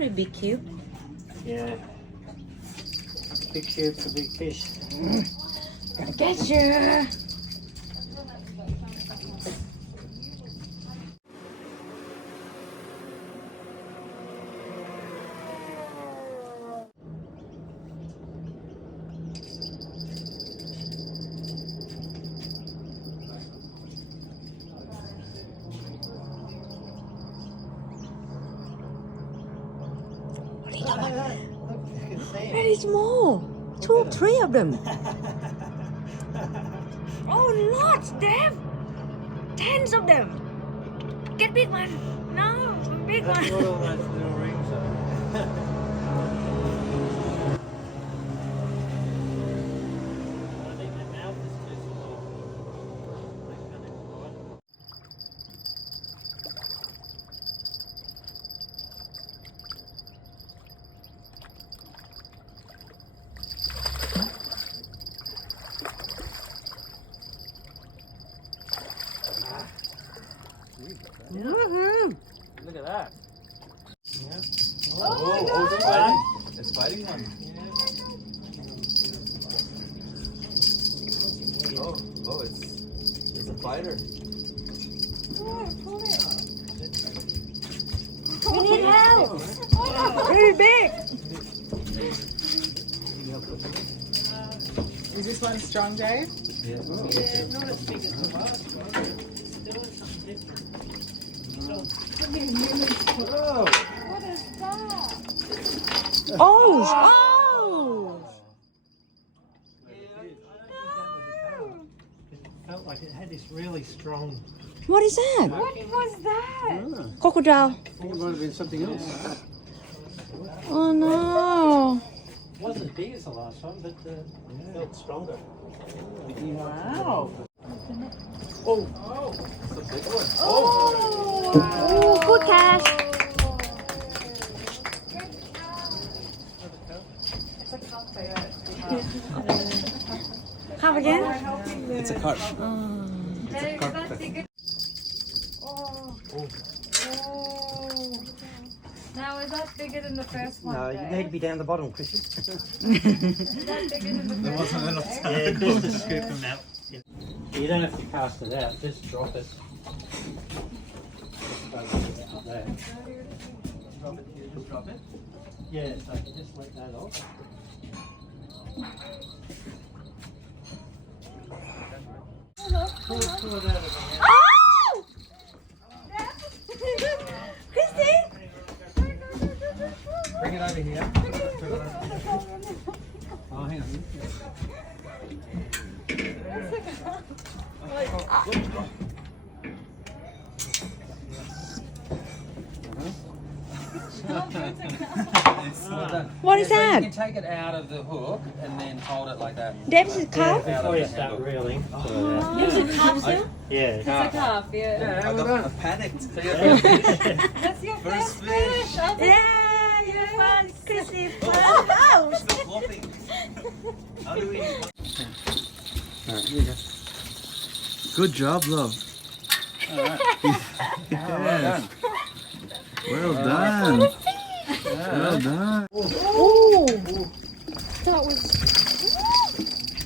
Very big cube. Yeah. Big cube for big fish. Gonna get you. Very small. 2, 3 of them. Oh, lots, Dave. 10s of them. Get big one. No, big one. That's what all those little rings are. I think the mouth is too small. They can't even bite. Look at that. Yeah. Oh, it's fighting. It's fighting one. Oh, it's a fighter. We need help. Very big. Is this one strong, Dave? Yeah, not as big as the last one. Still something different. Oh. What is that? Oh. It felt like it had this really strong. What is that? What was that? Crocodile. I think it might have been something else. Oh no. It wasn't as big as the last one, but it felt stronger. Wow. Oh, it's a big one. Oh, good catch. It's a cup there. Come again? It's a carp. Dave, is that bigger? Oh. Oh. Now, is that bigger than the first one? No, you Dave? need to be down the bottom, Chrissy. Is that bigger than the first There wasn't one? enough Yeah, time. just to scoop them out. You don't have to cast it out, just drop it. Out there. Just drop it. Yeah, so you just let that off. Pull it out of the Oh! Christy! Bring it over here. Oh, hang on. What is So you that? can take it out of the hook and then hold it like that. Dave, is it carp? before you start reeling. Is it carp still? Yeah. It's a calf, yeah. I panicked. That's your First first fish. I was like, Yeah, you're fun, Christy. Fun. Oh, Oh, still flopping. How do we? Alright, here you go. Good job, love. Alright. Yes. Well done. Well done. oh. that was.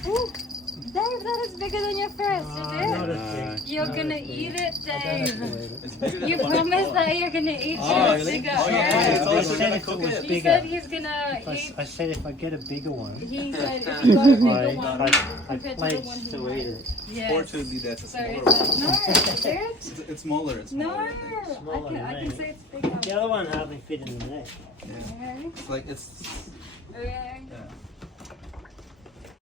Ooh. Dave, that is bigger than your first, is Not it? as big. You're gonna eat it, Dave. It's bigger than You the one. promised that you're gonna eat Oh, it. really? Bigger. Oh, yeah. Yeah. It's also I gonna said cook it was it. He bigger. said he's gonna eat. I said if I get a bigger one, He said if you got a bigger one I compared to the pledge one he to might. eat it. Yes. Fortunately, that's a So smaller it's one. no, is it? It's smaller. It's No, smaller. I think. Smaller I than can me. say it's bigger. The other one hardly fit in the neck. Yeah. Okay. It's like it's. Okay. Yeah.